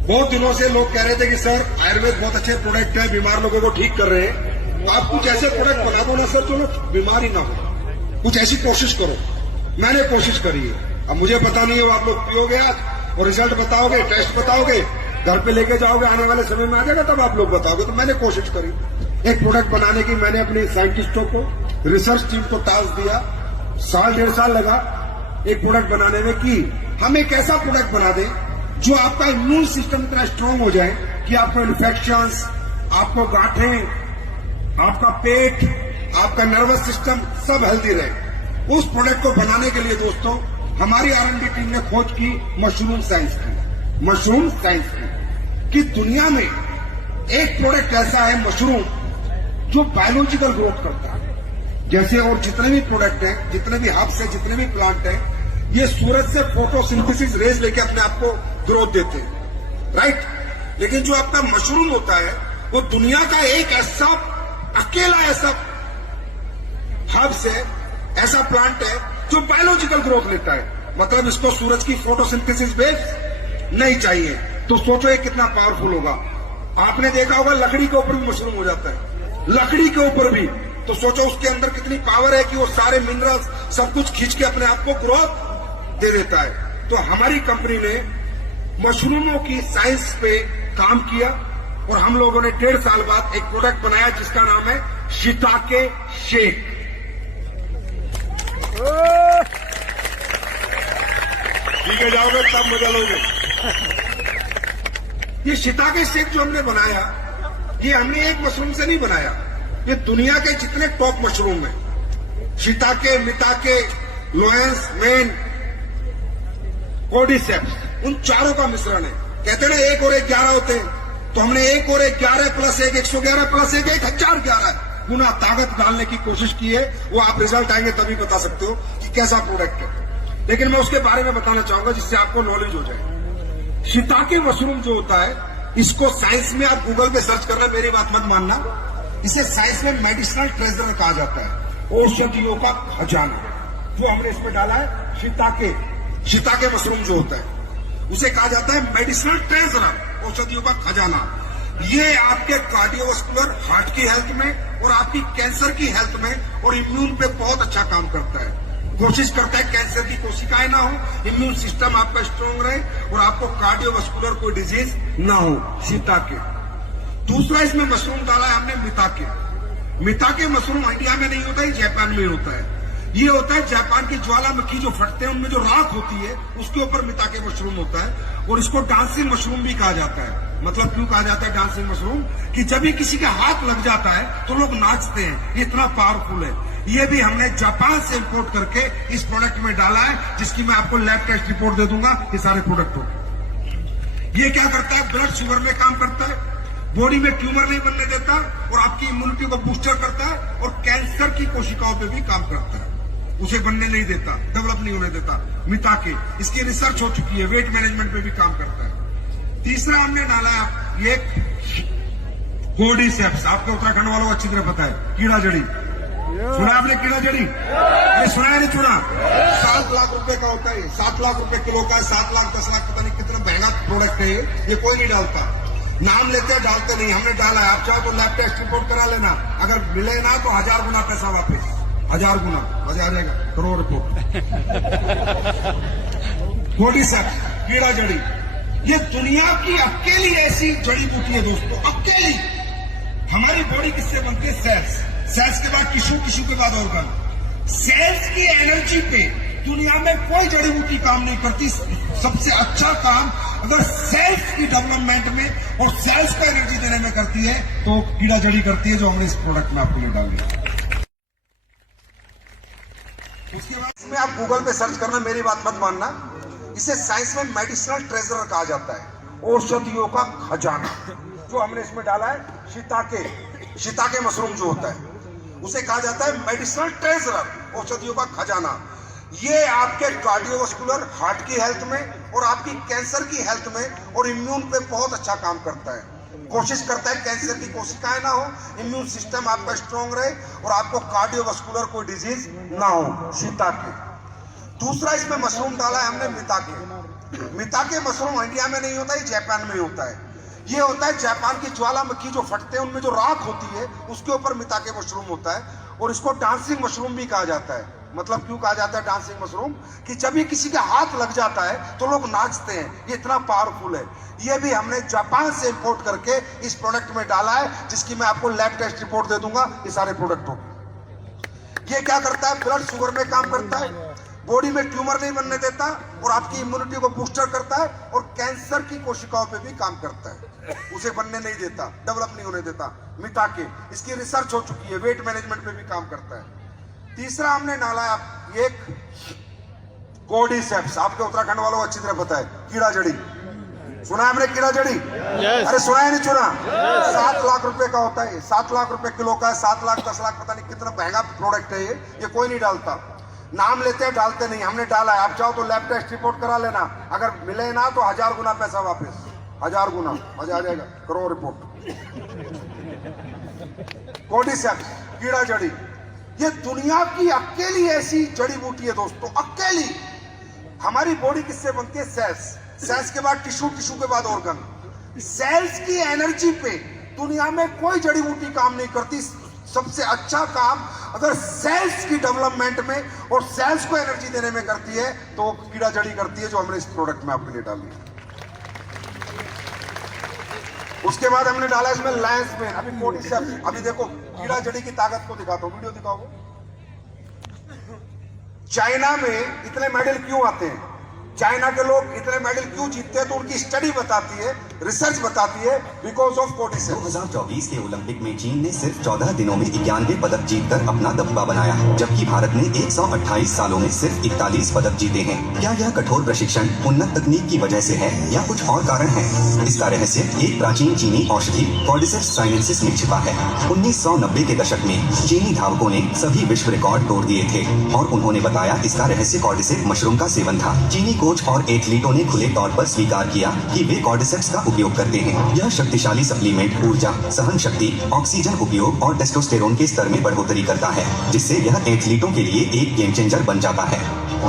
बहुत दिनों से लोग कह रहे थे कि सर आयुर्वेद बहुत अच्छे प्रोडक्ट है, बीमार लोगों को ठीक कर रहे हैं। आप कुछ ऐसे प्रोडक्ट बना दो ना सर जो लोग बीमार ही ना हो, कुछ ऐसी कोशिश करो। मैंने कोशिश करी है। अब मुझे पता नहीं है वो आप लोग पियोगे आज और रिजल्ट बताओगे, टेस्ट बताओगे, घर पे लेके जाओगे, आने वाले समय में आ जाएगा तब आप लोग बताओगे। तो मैंने कोशिश करी एक प्रोडक्ट बनाने की। मैंने अपने साइंटिस्टों को, रिसर्च टीम को टास्क दिया, साल 1.5 साल लगा एक प्रोडक्ट बनाने में कि हम एक ऐसा प्रोडक्ट बना दें जो आपका इम्यून सिस्टम इतना स्ट्रांग हो जाए कि आपको इन्फेक्शंस, आपको गांठें, आपका पेट, आपका नर्वस सिस्टम सब हेल्दी रहे। उस प्रोडक्ट को बनाने के लिए दोस्तों हमारी R&D टीम ने खोज की मशरूम साइंस की। मशरूम साइंस की कि दुनिया में एक प्रोडक्ट ऐसा है मशरूम जो बायोलॉजिकल ग्रोथ करता है। जैसे और जितने भी प्रोडक्ट हैं, जितने भी हर्ब्स हैं, जितने भी प्लांट हैं, ये सूरज से फोटोसिंथेसिस रेज लेके अपने आप को ग्रोथ देते हैं, राइट। लेकिन जो आपका मशरूम होता है वो दुनिया का एक ऐसा अकेला ऐसा हर्ब्स है, ऐसा प्लांट है जो बायोलॉजिकल ग्रोथ लेता है। मतलब इसको सूरज की फोटोसिंथेसिस बेस नहीं चाहिए। तो सोचो ये कितना पावरफुल होगा। आपने देखा होगा लकड़ी के ऊपर भी मशरूम हो जाता है, लकड़ी के ऊपर भी। तो सोचो उसके अंदर कितनी पावर है कि वो सारे मिनरल्स सब कुछ खींच के अपने आप को ग्रोथ दे देता है। तो हमारी कंपनी ने मशरूमों की साइंस पे काम किया और हम लोगों ने 1.5 साल बाद एक प्रोडक्ट बनाया जिसका नाम है शिताके शेक। ठीक है, जाओगे तब मजा लोगे। ये शिताके शेक जो हमने बनाया, ये हमने एक मशरूम से नहीं बनाया, ये दुनिया के जितने टॉप मशरूम हैं, शिताके, मिताके, लोएंस, मेन, कोर्डिसेप्स, उन चारों का मिश्रण है। कहते हैं ना 1 और 1 11 होते हैं, तो हमने 1 और 1 11 प्लस 1 111 प्लस 1 1011 गुना ताकत डालने की कोशिश की है। वो आप रिजल्ट आएंगे तभी बता सकते हो कि कैसा प्रोडक्ट है। लेकिन मैं उसके बारे में बताना चाहूंगा जिससे आपको नॉलेज हो जाए। शिताके मशरूम जो होता है, इसको साइंस में आप गूगल पे सर्च करना, मेरी बात मत मानना, इसे साइंस में मेडिसिनल ट्रेजर कहा जाता है, औषधियों का खजाना। जो हमने इसमें डाला है शिताके मशरूम जो होता है उसे कहा जाता है मेडिसिनल ट्रेजर, औषधियों का खजाना। ये आपके कार्डियोवास्कुलर, हार्ट की हेल्थ में और आपकी कैंसर की हेल्थ में और इम्यून पे बहुत अच्छा काम करता है। कोशिश करता है कैंसर की कोशिकाएं ना हो, इम्यून सिस्टम आपका स्ट्रांग रहे और आपको कार्डियोवास्कुलर कोई डिजीज ना हो। शिताके। दूसरा इसमें मशरूम डाला है हमने मिताके। मिताके मशरूम इंडिया में नहीं होता है, जापान में होता है। ये होता है जापान की ज्वालामुखी जो फटते हैं उनमें जो राख होती है उसके ऊपर मिताके मशरूम होता है। और इसको डांसिंग मशरूम भी कहा जाता है। मतलब क्यों कहा जाता है डांसिंग मशरूम? कि जब भी किसी का हाथ लग जाता है तो लोग नाचते हैं, ये इतना पावरफुल है। ये भी हमने जापान से इंपोर्ट करके इस प्रोडक्ट में डाला है, जिसकी मैं आपको लैब टेस्ट रिपोर्ट दे दूंगा। ये सारे प्रोडक्ट हो, ये क्या करता है? ब्लड शुगर में काम करता है, बॉडी में ट्यूमर नहीं बनने देता और आपकी इम्यूनिटी को बूस्टर करता है और कैंसर की कोशिकाओं पे भी काम करता है, उसे बनने नहीं देता, डेवलप नहीं होने देता। मिताके, इसकी रिसर्च हो चुकी है, वेट मैनेजमेंट पे भी काम करता है। तीसरा हमने डाला ये कोर्डिसेप्स, आपके उत्तराखंड वालों को अच्छी तरह पता है, कीड़ा जड़ी। सुना आपने कीड़ा जड़ी? ये सुना है नहीं सुना? 7 लाख रुपए का होता है, 7 लाख रुपए किलो का है, 7 लाख 10 लाख, पता नहीं कितना महंगा प्रोडक्ट है ये कोई नहीं डालता। नाम लेते हैं, डालते नहीं, हमने डाला है। आप चाहो तो लैब टेस्ट रिपोर्ट करा लेना, अगर मिले ना तो 1000 गुना पैसा वापस, 1000 गुना मजा आ जाएगा, करोड़ रुपये। कोर्डिसेप्स, कीड़ा जड़ी, ये दुनिया की अकेली ऐसी जड़ी बूटी है दोस्तों, अकेली। हमारी बॉडी किससे बनती है? सेल्स, सेल्स के बाद टिश्यू, टिश्यू के बाद ऑर्गन। सेल्स की एनर्जी पे दुनिया में कोई जड़ी बूटी काम नहीं करती। सबसे अच्छा काम अगर सेल्स की डेवलपमेंट में और सेल्स को एनर्जी देने में करती है तो कीड़ा जड़ी करती है, जो हमने इस प्रोडक्ट में आपके लिए डाली है। उसके बाद इसमें आप गूगल पे सर्च करना, मेरी बात मत मानना, इसे साइंस में मेडिसिनल ट्रेजर कहा जाता है, औषधियों का खजाना। जो हमने इसमें डाला है शिताके मशरूम जो होता है उसे कहा जाता है मेडिसिनल ट्रेजर, औषधियों का खजाना। ये आपके कार्डियोवास्कुलर, हार्ट की हेल्थ में और आपकी कैंसर की हेल्थ में और इम्यून पे बहुत अच्छा काम करता है। कोशिश करता है कैंसर की कोशिकाएं ना हो, इम्यून सिस्टम आपका स्ट्रांग रहे और आपको कार्डियोवास्कुलर कोई डिजीज ना हो। शिताके। दूसरा इसमें मशरूम डाला है हमने मिताके। मिताके मशरूम इंडिया में नहीं होता, ये जापान में होता है। ये होता है जापान की ज्वालामुखी जो फटते हैं उनमें जो राख होती है उसके ऊपर मिताके मशरूम होता है, और इसको डांसिंग मशरूम भी कहा जाता है। मतलब क्यों कहा जाता है डांसिंग मशरूम? कि जब ये किसी के हाथ लग जाता है तो लोग नाचते हैं, ये इतना पावरफुल है। ये भी हमने जापान से इंपोर्ट करके इस प्रोडक्ट में डाला है, जिसकी मैं आपको लैब टेस्ट रिपोर्ट दे दूंगा। ये सारे प्रोडक्टों ये क्या करता है? ब्लड शुगर में काम करता है, बॉडी में ट्यूमर नहीं बनने देता, और आपकी इम्यूनिटी को बूस्टर करता है, और कैंसर की कोशिकाओं पे भी काम करता है, उसे बनने नहीं देता, डेवलप नहीं होने देता। मिताके, इसकी रिसर्च हो चुकी है, वेट मैनेजमेंट पे भी काम करता है। तीसरा हमने डाला है एक कोर्डिसेप्स, आपके उत्तराखंड वालों को अच्छी तरह पता है, कीड़ा जड़ी। सुना है हमने कीड़ा जड़ी? अरे सुना है नहीं सुना? 7 लाख रुपए का होता है, 7 लाख रुपए किलो का है, 7 लाख 10 लाख, पता नहीं कितना महंगा प्रोडक्ट है ये कोई नहीं डालता। नाम लेते हैं, डालते नहीं, हमने डाला है। आप चाहो तो लैब टेस्ट रिपोर्ट करा लेना, अगर मिले ना तो 1000 गुना पैसा वापस, 1000 गुना मजा आ जाएगा, करो रिपोर्ट। कोर्डिसेप्स कीड़ा जड़ी, ये दुनिया की अकेली ऐसी जड़ी बूटी है दोस्तों, अकेली। हमारी बॉडी किससे बनती है? सेल्स, सेल्स के बाद टिश्यू, टिश्यू के बाद ऑर्गन। सेल्स की एनर्जी पे दुनिया में कोई जड़ी बूटी काम नहीं करती। सबसे अच्छा काम अगर सेल्स की डेवलपमेंट में और सेल्स को एनर्जी देने में करती है तो कीड़ा जड़ी करती है, जो हमने इस प्रोडक्ट में आपके लिए डाली है। उसके बाद हमने डाला इसमें लायंस में, अभी कोर्डिसेप्स। अभी देखो कीड़ा जड़ी की ताकत को दिखाता हूं, वीडियो दिखाओ। चाइना में इतने मेडल क्यों आते हैं? चाइना के लोग इतने मेडल क्यों जीतते हैं? तो उनकी स्टडी बताती है, रिसर्च बताती है, बिकॉज ऑफ कोर्डिसेप्स। 2024 के ओलंपिक में चीन ने सिर्फ 14 दिनों में 91 पदक जीतकर अपना दबदबा बनाया, जबकि भारत ने 128 सालों में सिर्फ 41 पदक जीते हैं। क्या यह कठोर प्रशिक्षण, उन्नत तकनीक की वजह से है या कुछ और कारण है? इसका रहस्य एक प्राचीन चीनी औषधि कॉर्डिसेप्स साइनेंसिस में छिपा है। 1990 के दशक में चीनी धावकों ने सभी विश्व रिकॉर्ड तोड़ दिए थे, और उन्होंने बताया इसका रहस्य कॉर्डिसेप्स मशरूम का सेवन था। चीनी कोच और एथलीटों ने खुले तौर पर स्वीकार किया कि वे कॉर्डिसेप्स का उपयोग करते हैं। यह शक्तिशाली सप्लीमेंट ऊर्जा, सहन शक्ति, ऑक्सीजन उपयोग और टेस्टोस्टेरोन के स्तर में बढ़ोतरी करता है, जिससे यह एथलीटों के लिए एक गेम चेंजर बन जाता है।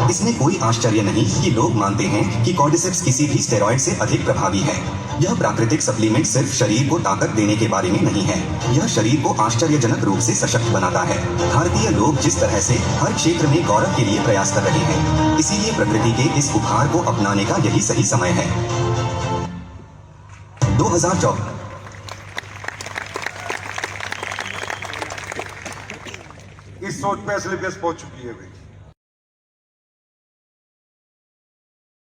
इसमें कोई आश्चर्य नहीं कि लोग मानते हैं कि कॉर्डिसेप्स किसी भी स्टेरॉइड से अधिक प्रभावी है। यह प्राकृतिक सप्लीमेंट सिर्फ शरीर को ताकत देने के बारे में नहीं है, यह शरीर को आश्चर्यजनक रूप से सशक्त बनाता है। भारतीय लोग जिस तरह से हर क्षेत्र में गौरव के लिए प्रयास कर रहे हैं, इसीलिए प्रकृति के इस उपहार को अपनाने का यही सही समय है। 2024 इस सोच पे असली बेस पहुंच चुकी है भाई।